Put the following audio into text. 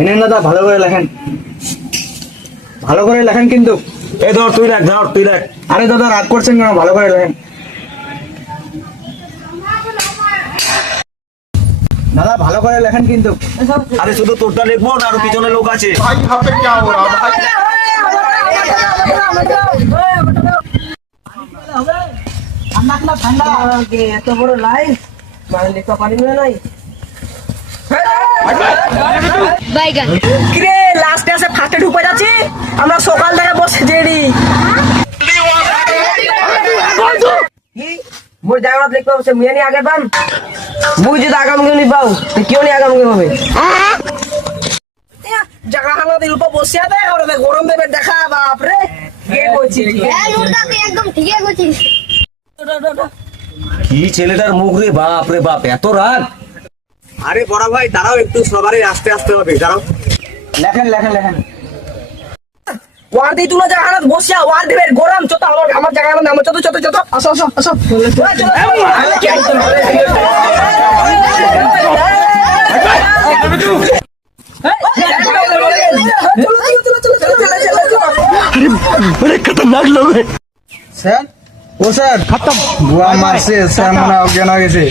এনেন দাদা, ভালো করে লেখেন, ভালো করে লেখেন কিন্তু। এই ধর তুই লেখ। আরে দাদা রাগ করছেন কেন, ভালো করে লেখেন। দাদা ভালো করে লেখেন কিন্তু। আরে শুধু তোরটা লিখবো না, আরো পিছনে লোক আছে। भाई यहाँ पे क्या हो रहा भाई? ঠান্ডা এত বড় লাইন মানে লিখতে পারি না নাই বাইগান কিরে লাস্টে এসে ফার্স্টে ঢুকে যাচ্ছি আমরা সকাল থেকে বসে জেডি মোর জায়গা লিখতে হবে মেয়ে নিয়ে আগে পাম মুই যদি আগামী নিবাও তো কেউ নিয়ে আগামী হবে জায়গা হালা দিল পর বসে আছে ওরে গরম দেবে দেখা বাপরে কে কইছি হ্যাঁ নুরদা তুই একদম ঠিকই কইছিস কি ছেলেটার মুখ রে বাপ, এত রাগ। আরে বড় ভাই দাঁড়াও একটু, সবারই আস্তে আস্তে হবে, দাঁড়াও। লেখেন লেখেন লেখেন। ওয়ার দি তুলো জায়গা হালা বসিয়া ওয়ার দিবে গরম চত আমার জায়গা হালা নাম চত আসো আসো আসো अरे खतरनाक लोग है। স্যার, ও স্যার, খতম। বুয়া মারছে, স্যার মনে হয় অজ্ঞান হয়ে গেছে।